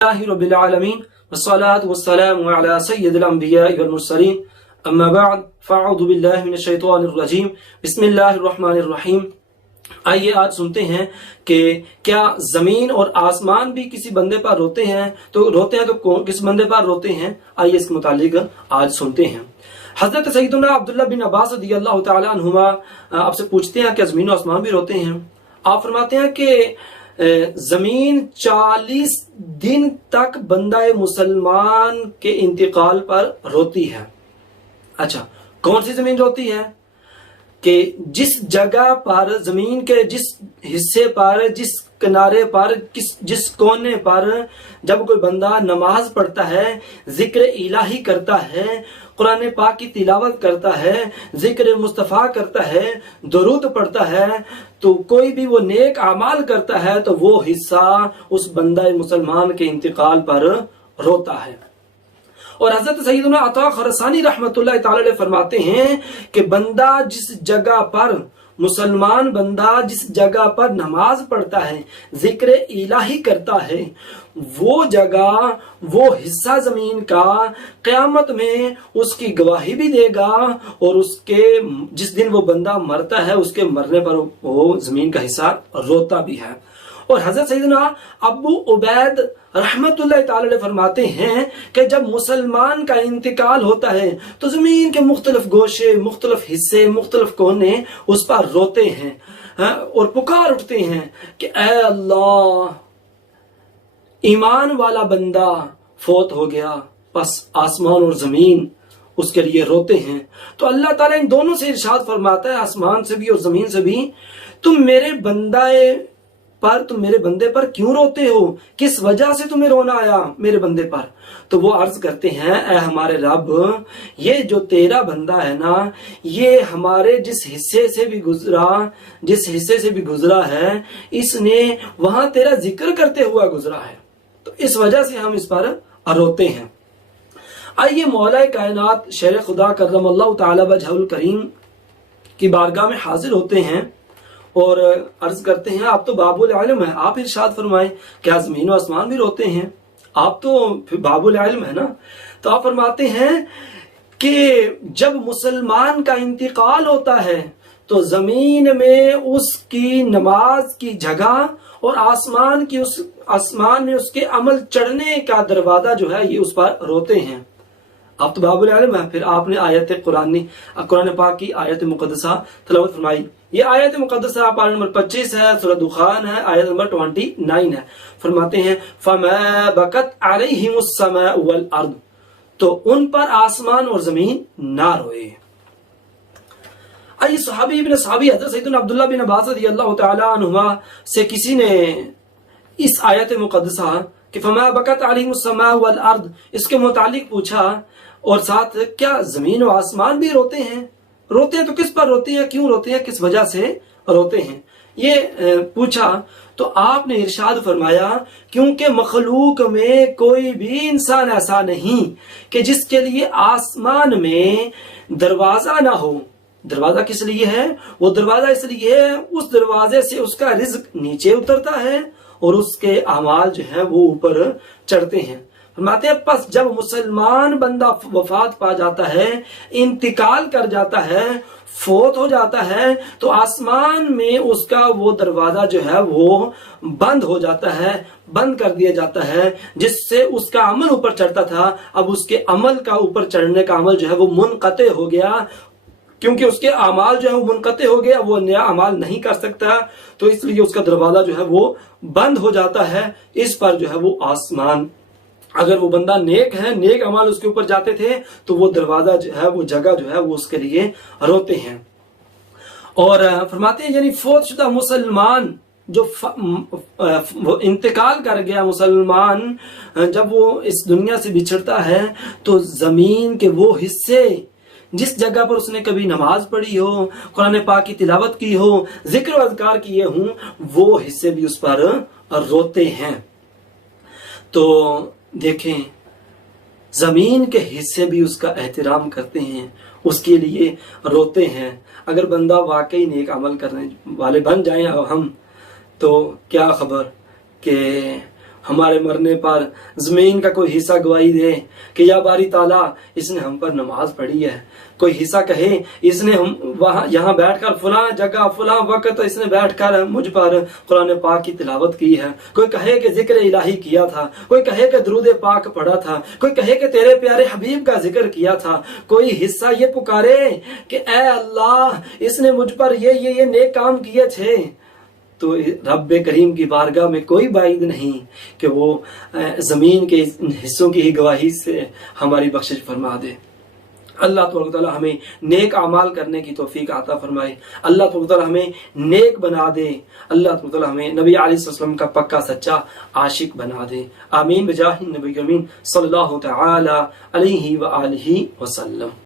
रब्बिल आलमीन वस्सलातु वस्सलामु अला सय्यिदिल अंबिया'i वल मुरसलीन अम्मा बअद फ़अऊज़ु बिल्लाहि मिनश शैतानिर रजीम बिस्मिल्लाहिर रहमानिर रहीम। आइए आज सुनते हैं कि क्या ज़मीन और आसमान भी किसी बंदे पर रोते हैं तो किस बंदे पर रोते हैं। आइए इसके मुतालिक आज सुनते हैं। हज़रत सैयदना अब्दुल्लाह बिन अब्बास रज़ियल्लाहु तआला अन्हुमा आपसे पूछते हैं कि ज़मीन और आसमान भी रोते हैं। आप फरमाते हैं कि जमीन 40 दिन तक बंदा मुसलमान के इंतकाल पर रोती है। अच्छा, कौन सी जमीन रोती है? कि जिस जगह पर, जमीन के जिस हिस्से पर, जिस किनारे पर, जिस कोने पर जब कोई बंदा नमाज पढ़ता है, जिक्र इलाही करता है, कुरान पाक की तिलावत करता है, जिक्र मुस्तफ़ा करता है, दुरूद पढ़ता है, तो कोई भी वो नेक अमाल करता है तो वो हिस्सा उस बंदा मुसलमान के इंतकाल पर रोता है। और हज़रत सैयदना अता खरसानी रहमतुल्लाह तआला अलैह फरमाते हैं कि बंदा जिस जगह पर, मुसलमान बंदा जिस जगह पर नमाज पढ़ता है, जिक्र इलाही करता है, वो जगह, वो हिस्सा जमीन का क़यामत में उसकी गवाही भी देगा और उसके जिस दिन वो बंदा मरता है उसके मरने पर वो जमीन का हिस्सा रोता भी है। और हज़रत सैयदना अबू उबैद रहमतुल्लाह तआला अलैह फरमाते हैं कि जब मुसलमान का इंतकाल होता है तो जमीन के मुख्तलिफ गोशे, मुख्तलिफ हिस्से, मुख्तलिफ कोने उस पर रोते हैं और पुकार उठते हैं कि ऐ अल्लाह, ईमान वाला बंदा फौत हो गया। बस आसमान और जमीन उसके लिए रोते हैं। तो अल्लाह ताला इन दोनों से इरशाद फरमाता है, आसमान से भी और जमीन से भी, तुम मेरे बंदे पर क्यों रोते हो? किस वजह से तुम्हें रोना आया मेरे बंदे पर? तो वो अर्ज करते हैं, ऐ हमारे रब, ये जो तेरा बंदा है ना, ये हमारे जिस हिस्से से भी गुजरा है, इसने वहां तेरा जिक्र करते हुआ गुजरा है, तो इस वजह से हम इस पर रोते हैं। आइए मौला कायनात शेर खुदा करमल्लाहु तआला वजहुल करीम की बारगाह में हाजिर होते हैं और अर्ज करते हैं, आप तो बाबुल इल्म है, आप इरशाद फरमाएं, क्या जमीन और आसमान भी रोते हैं? आप तो बाबुल इल्म है ना। तो आप फरमाते हैं कि जब मुसलमान का इंतकाल होता है तो जमीन में उसकी नमाज की जगह और आसमान में उसके अमल चढ़ने का दरवाजा जो है ये उस पर रोते हैं। आप तो बाबुल इल्म है, फिर आपने आयत कुरान पाक की आयत मुकद्दसा तिलावत फरमाई। ये आयत मुकद्दसा पारा नंबर 25 है, सूरह दुखान है, आयत नंबर 29 है। फरमाते हैं, फमा बकत अलैहिमुस समाउ वल अर्द, तो उन पर आसमान और जमीन ना रोए। आइए सहाबी इब्न सहाबी हज़रत सैयदना अब्दुल्लाह बिन अब्बास रज़ियल्लाहु तआला अन्हुमा से किसी ने इस आयत मुकद्दसा कि फमा बकत अलैहिमुस समाउ वल अर्द इसके मुतालिक पूछा, और साथ क्या जमीन और आसमान भी रोते हैं? रोते हैं तो किस पर रोते हैं, क्यों रोते हैं, किस वजह से रोते हैं, ये पूछा। तो आपने इरशाद फरमाया, क्योंकि मखलूक में कोई भी इंसान ऐसा नहीं कि जिसके लिए आसमान में दरवाजा ना हो। दरवाजा किस लिए है? वो दरवाजा इसलिए है, उस दरवाजे से उसका रिज्क नीचे उतरता है और उसके अमाल जो है वो ऊपर चढ़ते हैं। फरमाते हैं, बस जब मुसलमान बंदा वफात पा जाता है, इंतकाल कर जाता है, फौत हो जाता है, तो आसमान में उसका वो दरवाजा जो है वो बंद हो जाता है, बंद कर दिया जाता है, जिससे उसका अमल ऊपर चढ़ता था। अब उसके अमल का ऊपर चढ़ने का अमल जो है वो मुनक़ते हो गया, क्योंकि उसके अमाल जो है वो मुनक़ते हो गया, वो नया अमाल नहीं कर सकता, तो इसलिए उसका दरवाजा जो है वो बंद हो जाता है। इस पर जो है वो आसमान, अगर वो बंदा नेक है, नेक अमाल उसके ऊपर जाते थे, तो वो दरवाजा जो है, वो जगह जो है वो उसके लिए रोते हैं। और फरमाते हैं, यानी फौतशुदा मुसलमान जो वो इंतकाल कर गया, मुसलमान जब वो इस दुनिया से बिछड़ता है तो जमीन के वो हिस्से जिस जगह पर उसने कभी नमाज पढ़ी हो, कुरान पाक की तिलावत की हो, जिक्र व अज़कार किए हों, वो हिस्से भी उस पर रोते हैं। तो देखें, जमीन के हिस्से भी उसका एहतराम करते हैं, उसके लिए रोते हैं। अगर बंदा वाकई नेक अमल करने वाले बन जाए हम, तो क्या खबर कि हमारे मरने पर जमीन का कोई हिस्सा गवाही दे कि या बारी ताला इसने हम पर नमाज पढ़ी है। कोई हिस्सा कहे इसने हम वहां यहाँ बैठकर फलां जगह फलां वक्त इसने बैठकर मुझ पर कुरान पाक की तिलावत की है। कोई कहे कि जिक्र इलाही किया था, कोई कहे कि दरूद पाक पढ़ा था, कोई कहे कि तेरे प्यारे हबीब का जिक्र किया था। कोई हिस्सा ये पुकारे कि ए अल्लाह इसने मुझ पर ये नेक काम किए थे। तो रब करीम की बारगाह में कोई बाइद नहीं कि वो जमीन के हिस्सों की ही गवाही से हमारी बख्शिश फरमा दे। अल्लाह तआला हमें नेक अमाल करने की तौफीक आता फरमाए। अल्लाह तआला हमें नेक बना दे। अल्लाह तआला हमें नबी अलैहिस्सलाम का पक्का सच्चा आशिक बना दे। आमीन बिजाहि नबी अमीन सल्लल्लाहु तआला अलैहि व आलिहि वसल्लम।